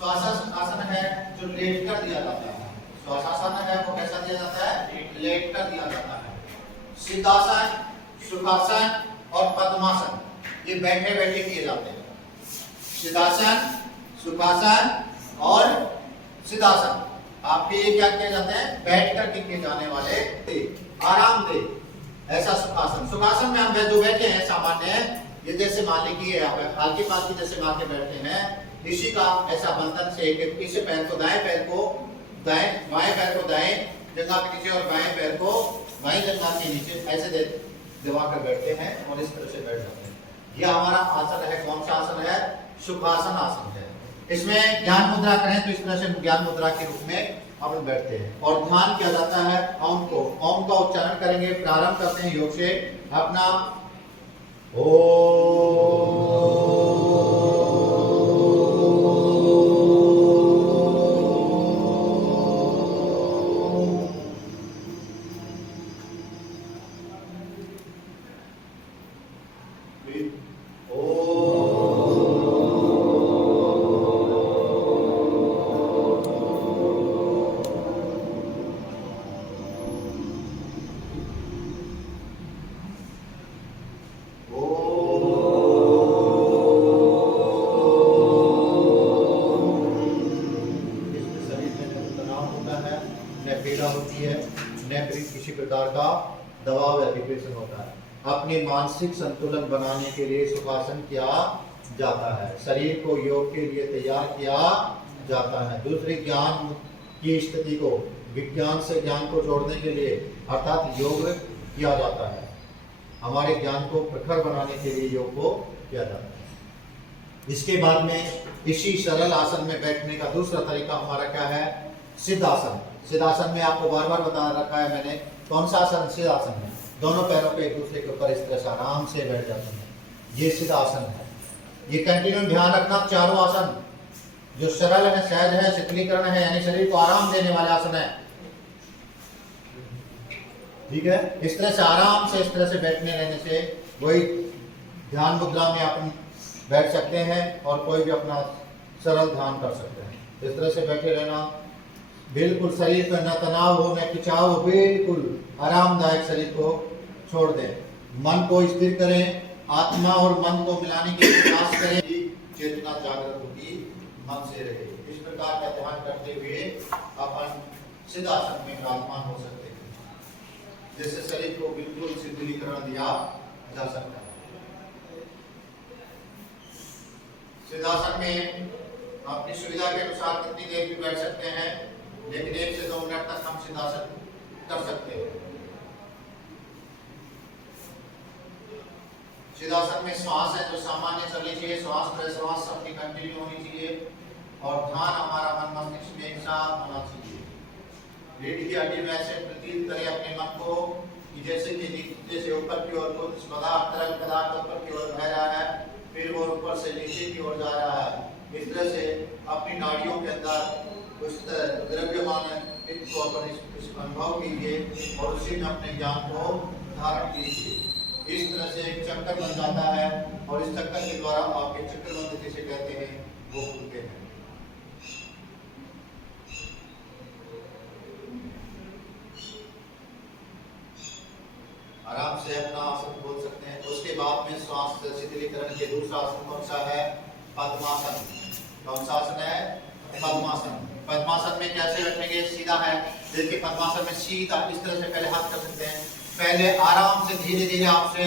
श्वासासन है जो लेट कर दिया जाता है। श्वासासन है वो कैसा दिया जाता है? लेट कर दिया जाता है। सिद्धासन, सुखासन और पद्मासन ये बैठे बैठे किए जाते हैं। सिद्धासन, सुखासन और सिद्धासन आपके ये क्या किए जाते हैं? बैठ कर के किए जाने वाले आरामदेह ऐसा सुखासन। सुखासन में हम जो बैठे हैं सामान्य ये जैसे मान लीजिए हल्की पालकी जैसे मार के बैठते हैं, इसी का ऐसा बंधन से इस पैर को दाएं पैर को दाएं, बाएं पैर को दाएं जंघा के नीचे और बाएं पैर को बाएं जंघा के नीचे ऐसे दबा कर बैठते हैं और इस तरह से बैठ जाते हैं। यह हमारा आसन है। कौन सा आसन है? सुखासन आसन है। इसमें ज्ञान मुद्रा करें तो इस तरह से ज्ञान मुद्रा के रूप में अपन बैठते हैं और ध्यान किया जाता है ओम को। ओम का उच्चारण करेंगे। प्रारंभ करते हैं योग से अपना किसी प्रकार का दबाव या डिप्रेशन होता है। अपने मानसिक संतुलन बनाने के लिए सुखासन किया जाता है। शरीर को योग के लिए तैयार किया जाता है। दूसरे ज्ञान की स्थिति को विज्ञान से ज्ञान को जोड़ने के लिए अर्थात योग किया जाता है। हमारे ज्ञान को प्रखर बनाने के लिए योग को किया जाता है। इसके बाद में इसी सरल आसन में बैठने का दूसरा तरीका हमारा क्या है? सिद्धासन। सिद्धासन में आपको बार बार बता रखा है मैंने। कौन सा आसन? सिद्धासन है। दोनों पैरों पे एक दूसरे के ऊपर इस तरह से आराम से बैठ जाते हैं। ये सिद्धासन है। ये कंटिन्यू ध्यान रखना। चारों आसन जो सरल है, सहज है, शीतलीकरण है, यानी शरीर को आराम देने वाले आसन है। ठीक है, इस तरह से आराम से इस तरह से बैठने रहने से वही ध्यान मुद्रा में अपन बैठ सकते हैं और कोई भी अपना सरल ध्यान कर सकते हैं। इस तरह से बैठे रहना, बिल्कुल शरीर पर न तनाव हो न खिंचाव हो, बिल्कुल आरामदायक शरीर को छोड़ दें। मन को स्थिर करें, आत्मा और मन को मिलाने के प्रयास करें। चेतना जागृत होगी, मन से रहे। इस प्रकार का ध्यान करते हुए अपन सिद्धासन में विराजमान हो सकते हैं, जिससे शरीर को बिल्कुल शिथिलीकरण दिया जा सकता है। सिद्धासन में अपनी सुविधा के अनुसार कितनी देर भी बैठ सकते हैं, लेकिन 1 से 2 मिनट तक हम सिद्धासन कर सकते हैं। सिद्धासन में श्वास है जो सामान्य चलनी चाहिए। श्वास प्रश्वास सबकी कंटिन्यू होनी चाहिए और ध्यान हमारा मन मस्तिष्क में एक साथ होना चाहिए। रीढ़ की हड्डी में ऐसे प्रतीत करें अपने मन को कि जैसे कि ऊपर की ओर कुछ तरल पदार्थ ऊपर की ओर बह रहा है, फिर वो ऊपर से नीचे की ओर जा रहा है। इस तरह से अपनी नाड़ियों के अंदर उस द्रव्यमान को अपन इस अनुभव कीजिए और उसी में अपने ज्ञान को धारण कीजिए। इस तरह से एक चक्कर बन जाता है और इस चक्कर के द्वारा आपके चक्रबंध जिसे कहते हैं वो खुलते हैं। आराम से अपना आसन बोल सकते हैं। उसके बाद में श्वास शिथिलीकरण के दूसरा आसन कौन सा है? पद्मासन। कौन सा आसन है? पद्मासन। पद्मासन में कैसे बैठेंगे? सीधा है। देखिए पद्मासन में सीधा इस तरह से पहले हाथ कर सकते हैं। पहले आराम से धीरे धीरे आपसे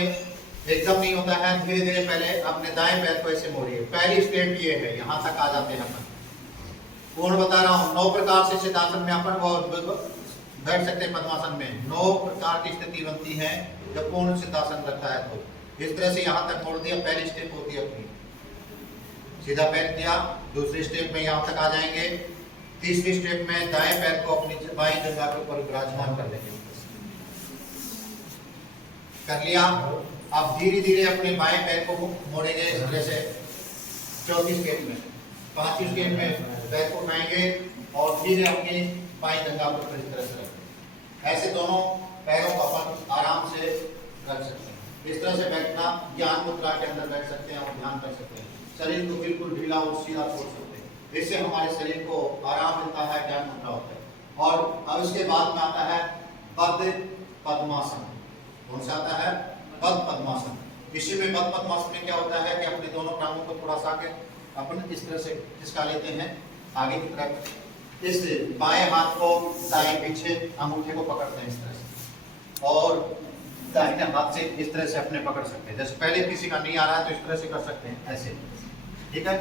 एकदम नहीं होता है, धीरे धीरे पहले अपने दाएं पैर को ऐसे मोड़िए। पहली स्टेप ये है, यहाँ तक आ जाते हैं अपन। पूर्ण बता रहा हूँ। 9 प्रकार से सिद्धासन में अपन बैठ सकते हैं। पद्मासन में 9 प्रकार की स्थिति बनती है जब पूर्ण सिद्धासन रखता है तो इस तरह से यहाँ तक मोड़ दिया। पहली स्टेप होती है अपनी, सीधा पैर किया। दूसरी स्टेप में यहाँ तक आ जाएंगे। तीसरी स्टेप में दाएं पैर को अपनी बाईं जगह के ऊपर विराजमान कर लेंगे। कर लिया। अब धीरे धीरे अपने बाएं पैर को मोड़ेंगे इस तरह से। चौथी स्टेप में, 5वीं स्टेप में पैर को उठाएंगे और धीरे अपनी बाईं जगह पर इस तरह से रखेंगे। ऐसे दोनों पैरों को अपन आराम से रख सकते हैं। इस तरह से बैठना, ज्ञान मुद्रा के अंदर बैठ सकते हैं और ध्यान कर सकते हैं। शरीर को बिल्कुल ढीला और सीधा छोड़ सकते हैं। इससे हमारे शरीर को आराम मिलता है, ज्ञान मुद्रा होता है। और अब इसके बाद में आता है बद्ध पद्मासन। कौन सा आता है? बद्ध पद्मासन। इसी में बद्ध पद्मासन में क्या होता है कि अपने दोनों टांगों को थोड़ा सा के अपन इस तरह से खिसका लेते हैं आगे की तरफ। इस बाएं हाथ को दाएं पीछे अंगूठे को पकड़ते हैं इस तरह से, और दाहिने हाथ से इस तरह से अपने पकड़ सकते हैं। जैसे पहले किसी का नहीं आ रहा है तो इस तरह से कर सकते हैं, ऐसे, ठीक है।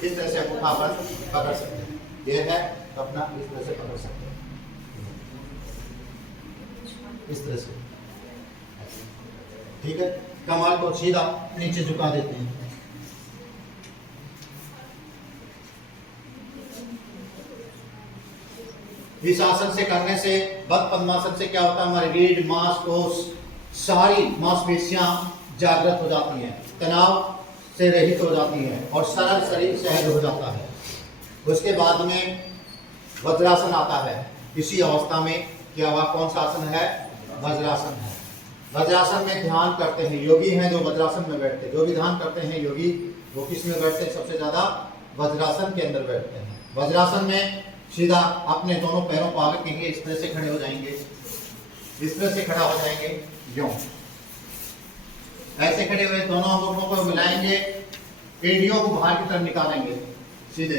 इस तरह से अंगूठा अपन पकड़ सकते हैं। ये है अपना, इस तरह से पकड़ सकते हैं, इस तरह से, ठीक है। कमर को सीधा नीचे झुका देते हैं। इस आसन से करने से, बद्ध पद्मासन से क्या होता है, हमारी रीढ़, मांसपेश, सारी मांसपेशियां जागृत हो जाती हैं, तनाव से रहित हो जाती हैं और सरल शरीर सहज हो जाता है। उसके बाद में वज्रासन आता है। इसी अवस्था में क्या हुआ, कौन सा आसन है? वज्रासन है। वज्रासन में ध्यान करते हैं योगी हैं जो वज्रासन में बैठते हैं। जो भी ध्यान करते हैं योगी वो किस में बैठते हैं? सबसे ज्यादा वज्रासन के अंदर बैठते हैं। वज्रासन में सीधा अपने दोनों पैरों को आगे कहेंगे, इस तरह से खड़े हो जाएंगे, इस तरह से खड़ा हो जाएंगे, यूं ऐसे खड़े हुए दोनों अंगूठों को मिलाएंगे, एड़ियों को बाहर की तरफ निकालेंगे, सीधे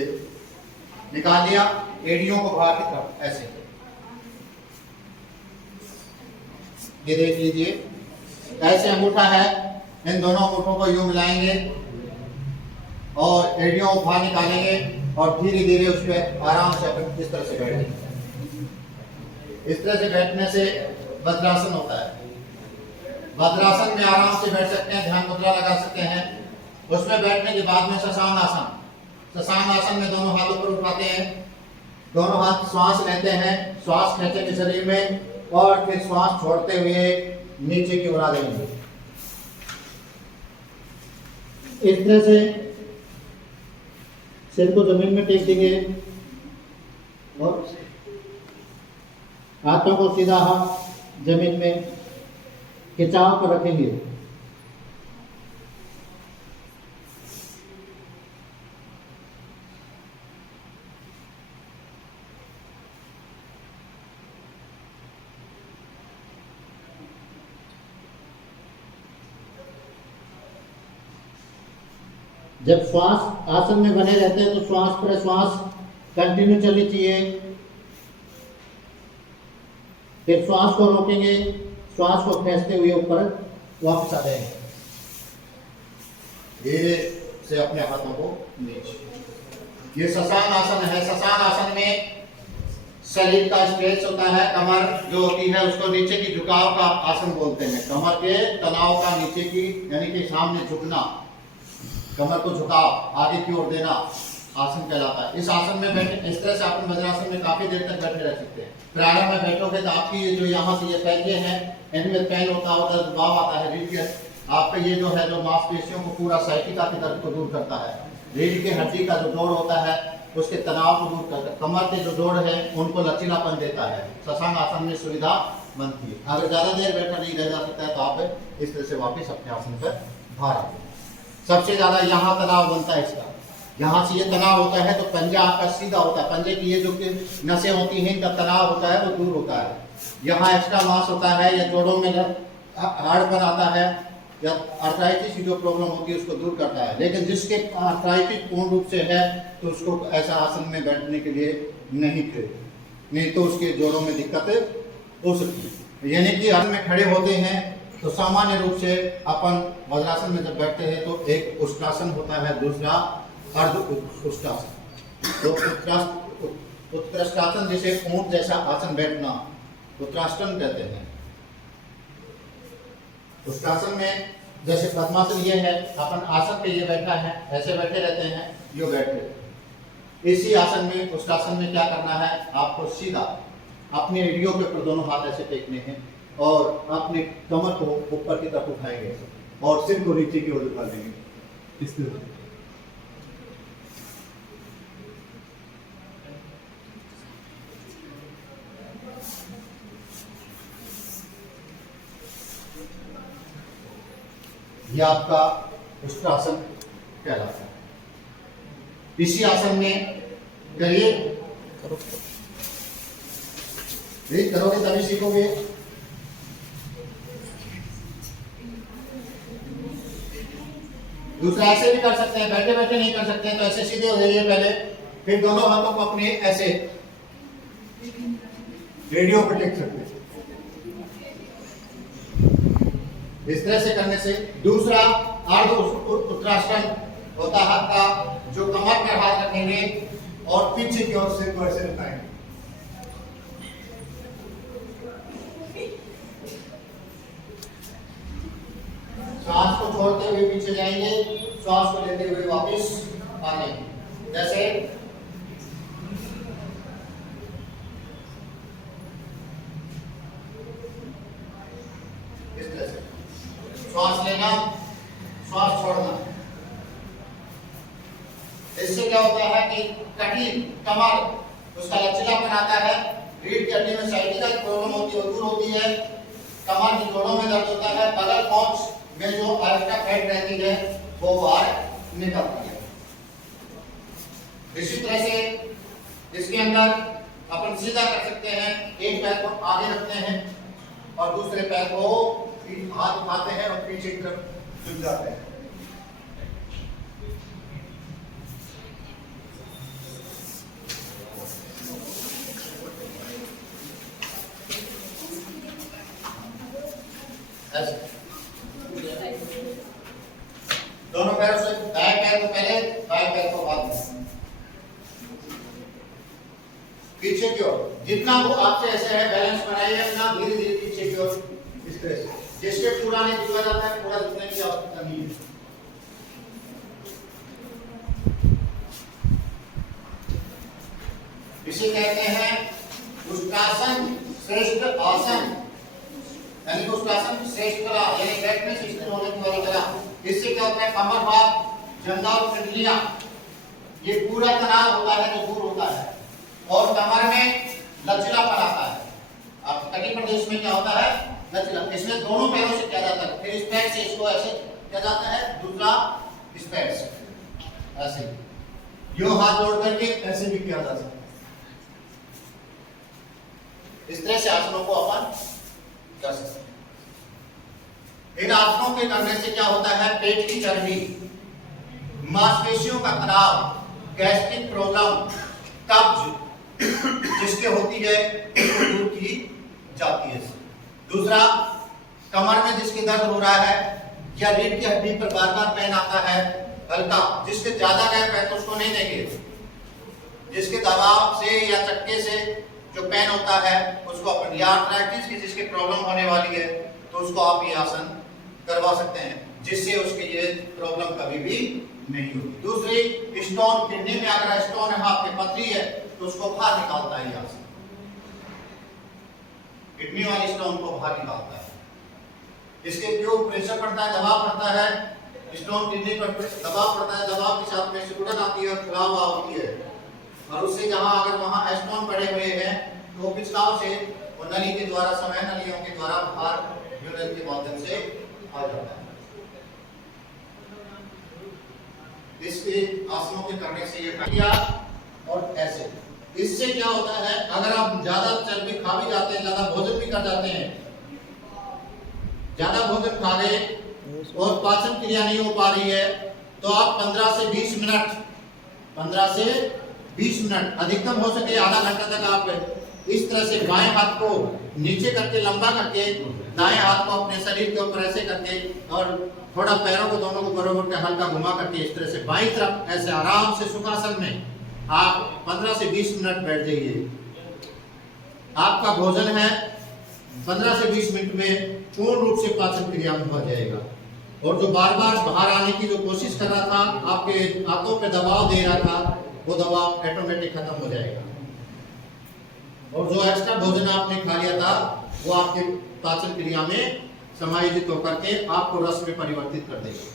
निकाल लिया, एड़ियों को बाहर की तरफ ऐसे, ये देख लीजिए, ऐसे अंगूठा है, इन दोनों अंगूठों को यूं मिलाएंगे और एड़ियों को बाहर निकालेंगे और धीरे धीरे उस पर आराम से अपन इस तरह से बैठेंगे। इस तरह से बैठने से वज्रासन होता है। वज्रासन में आराम से बैठ सकते हैं, ध्यान मुद्रा लगा सकते हैं। उसमें बैठने के बाद में शशांक आसन। शशांक आसन में दोनों हाथों पर उठाते हैं, दोनों हाथ श्वास लेते हैं, श्वास खींचेंगे शरीर में और फिर श्वास छोड़ते हुए नीचे की ओर आ जाएंगे। इस तरह से सिर को जमीन में टेक देंगे और हाथों को सीधा हाथ जमीन में खिंचाव कर रखेंगे। जब श्वास आसन में बने रहते हैं तो श्वास प्रश्वास कंटिन्यू चलनी चाहिए। फिर श्वास को रोकेंगे, श्वास को खींचते हुए ऊपर वापस आ जाएंगे, धीरे से अपने हाथों को नीचे। ये शशांक आसन है। शशांक आसन में शरीर का स्ट्रेच होता है, कमर जो होती है उसको नीचे की झुकाव का आसन बोलते हैं। कमर के तनाव का नीचे की यानी कि सामने झुकना, कमर को झुकाव आगे की ओर देना आसन कहलाता है। इस आसन में बैठे, इस तरह से आप वज्रासन में काफी देर तक बैठे रह सकते हैं। प्राणायाम में बैठोगे तो आपकी ये जो यहाँ से ये पैजे हैं इनमें पेन होता है, उधर दबाव आता है रीढ़ के, आपका ये जो है जो मांसपेशियों को पूरा साइटिका के दर्द को दूर करता है। रीढ़ के हड्डी का जो जोड़ होता है उसके तनाव को दूर करता है। कमर के जो जोड़ है उनको लचीलापन देता है। शशांक आसन में सुविधा बनती है। अगर ज्यादा देर बैठा नहीं रह जा सकता है तो आप इस तरह से वापिस अपने आसन पर बाहर आते हैं। सबसे ज्यादा यहाँ तनाव बनता है इसका, यहाँ से ये तनाव होता है तो पंजा आपका सीधा होता है, पंजे की ये जो नसें होती हैं इनका तनाव होता है वो दूर होता है। यहाँ एक्स्ट्रा मास होता है या जोड़ों में हार्डपन आता है या आर्थराइटिस की जो प्रॉब्लम होती है उसको दूर करता है। लेकिन जिसके आर्थराइटिस पूर्ण रूप से है तो उसको ऐसा आसन में बैठने के लिए नहीं तो उसके जोड़ों में दिक्कत हो सकती है। यानी कि आसन में खड़े होते हैं तो सामान्य रूप से अपन वज्रासन में जब बैठते हैं तो एक उष्ट्रासन होता है, दूसरा अर्ध उष्ट्रासन। तो उत्कृष्टासन जैसे ऊंट जैसा आसन बैठना उत्तराष्टन कहते हैं। उष्ट्रासन में जैसे पद्मासन ये है, अपन आसन पे ये बैठा है, ऐसे बैठे रहते हैं, यो बैठे। इसी आसन में उष्ट्रासन में क्या करना है, आपको सीधा अपने एड़ियों के ऊपर दोनों हाथ ऐसे टेकने हैं और अपने कमर को ऊपर की तरफ उठाएंगे और सिर को नीचे की ओर उठा देंगे इस तरह। यह आपका उष्ट्रासन कहलाता है। इसी आसन में करिए, करोगे तभी सीखोगे। दूसरा ऐसे भी कर सकते हैं, बैठे बैठे नहीं कर सकते हैं तो ऐसे सीधे हो जाइए पहले, फिर दोनों हाथों को अपने ऐसे रेडियो पर टेक सकते हैं। इस तरह से करने से दूसरा अर्ध उत्तरासन होता है हाथ का, जो कमर पर हाथ रखेंगे और पीछे की ओर सिर को ऐसे उठाएंगे। सांस को छोड़ते हुए पीछे जाएंगे, सांस को लेते हुए वापस आगे, जैसे इस तरह से श्वास लेना, श्वास छोड़ना। इससे क्या होता है कि कटी कमर उसका लचीलापन आता है, रीढ़ की हड्डी में साइटिका की प्रॉब्लम होती है वो दूर होती है, कमर के जोड़ों में दर्द होता है, बगल पहुंच में जो एक्स्ट्रा फैट रहती है वो बाहर निकलती है। इसी तरह से इसके अंदर अपन सीधा कर सकते हैं, एक पैर को आगे रखते हैं और दूसरे पैर को हाथ उठाते हैं और पीछे की तरफ झुक जाते हैं। दोनों पैरों से दाएं पैर को पहले, बाएं पैर को बाद में, पीछे की ओर जितना वो आपसे ऐसे है बैलेंस बनाइए अपना, धीरे धीरे पीछे की ओर इस तरह से, जिसके पूरा नहीं झुका जाता है पूरा झुकने की आवश्यकता नहीं है। इसे कहते हैं उष्ट्रासन श्रेष्ठ आसन, यानी उष्ट्रासन श्रेष्ठ कला, यानी बैठने से स्थिर होने की वाली कला। इससे क्या होता है, कमर भाग, जंघा और पिंडलियां, ये पूरा तनाव होता है जो दूर होता है और कमर में लचीलापन आता है। अब कटी प्रदेश में क्या होता है, लचीला, इसमें दोनों पैरों से किया जाता है, फिर इस पैर से इसको ऐसे किया जाता है, दूसरा इस पैर से ऐसे, यो हाथ जोड़ करके ऐसे भी किया जा सकता है। इस तरह से आसनों को अपन कर सकते हैं। इन आसनों के करने से क्या होता है, पेट की चर्बी, मांसपेशियों का तनाव, गैस्ट्रिक प्रॉब्लम, कब्ज जिसके होती है उसको दूर की जाती है। दूसरा, कमर में जिसके दर्द हो रहा है या रीढ़ की हड्डी पर बार बार पेन आता है हल्का, जिसके ज्यादा गैप है तो उसको नहीं देंगे, जिसके दबाव से या चक्के से जो पेन होता है उसको अपन, या आर्थराइटिस की जिसकी प्रॉब्लम होने वाली है तो उसको आप ये आसन करवा सकते हैं, जिससे उसकी ये प्रॉब्लम कभी भी नहीं होगी। दूसरी, स्टोन, किडनी में अगर स्टोन है, आपके पथरी है तो उसको बाहर निकालता है ये आसन, किडनी वाली स्टोन को बाहर निकालता है। इसके क्यों प्रेशर पड़ता है, दबाव पड़ता है, स्टोन किडनी पर दबाव पड़ता है, दबाव के साथ में सिकुड़न आती है और फुलाव होती है, और उससे जहां अगर वहां स्टोन पड़े हुए हैं तो पिछलाव से और नली के द्वारा, समय नलियों के द्वारा बाहर यूरिन के माध्यम से आ जाता है। इसके आसनों के करने से ये किया और ऐसे, इससे क्या होता है, अगर आप ज्यादा चर्बी खा भी जाते हैं, ज्यादा भोजन भी कर जाते हैं, ज्यादा भोजन खा गए और पाचन क्रिया नहीं हो पा रही है तो आप 15 से 20 मिनट, 15 से 20 मिनट, अधिकतम हो सके आधा घंटा तक आप इस तरह से बाएं हाथ को नीचे करके लंबा करके, दाएं हाथ को अपने शरीर के ऊपर ऐसे करके और थोड़ा पैरों को दोनों को बराबर के हल्का घुमा करके इस तरह से बाईं तरफ ऐसे आराम से सुखासन में आप 15 से 20 मिनट बैठ जाइए। आपका भोजन है 15 से 20 मिनट में पूर्ण रूप से पाचन क्रिया में हो जाएगा, और जो बार बार बाहर आने की जो कोशिश कर रहा था, आपके हाथों पे दबाव दे रहा था, वो दबाव ऑटोमेटिक खत्म हो जाएगा, और जो एक्स्ट्रा भोजन आपने खा लिया था वो आपके पाचन क्रिया में समायोजित होकर के आपको रस में परिवर्तित कर देगा।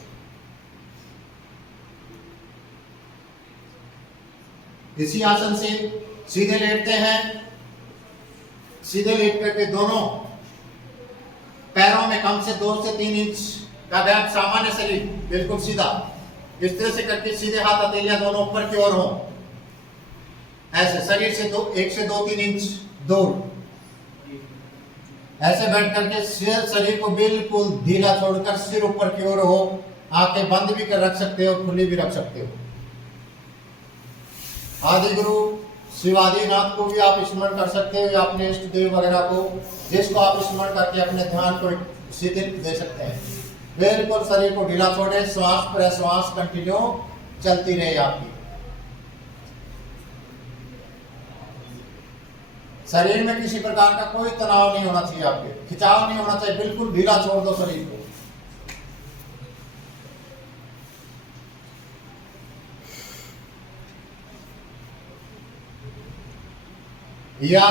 इसी आसन से सीधे लेटते हैं, सीधे लेट करके दोनों पैरों में कम से 2 से 3 इंच का गैप, सामान्य शरीर बिल्कुल सीधा, इस तरह से करके सीधे हाथ हथेलियां दोनों ऊपर की ओर हो, ऐसे शरीर से 1 से 2-3 इंच दूर, ऐसे बैठ करके शरीर को बिल्कुल ढीला छोड़कर सिर ऊपर की ओर हो। आंखें बंद भी कर रख सकते हो, खुली भी रख सकते हो। आदि गुरु शिवाजीनाथ को भी आप स्मरण कर सकते हो, या अपने इष्ट देव वगैरह को, जिसको आप स्मरण करके अपने ध्यान को शिथिल दे सकते हैं। बिल्कुल शरीर को ढीला छोड़े, श्वास प्रश्वास कंटिन्यू चलती रहे आपकी। शरीर में किसी प्रकार का कोई तनाव नहीं होना चाहिए, आपके खिंचाव नहीं होना चाहिए, बिल्कुल ढीला छोड़ दो शरीर को। या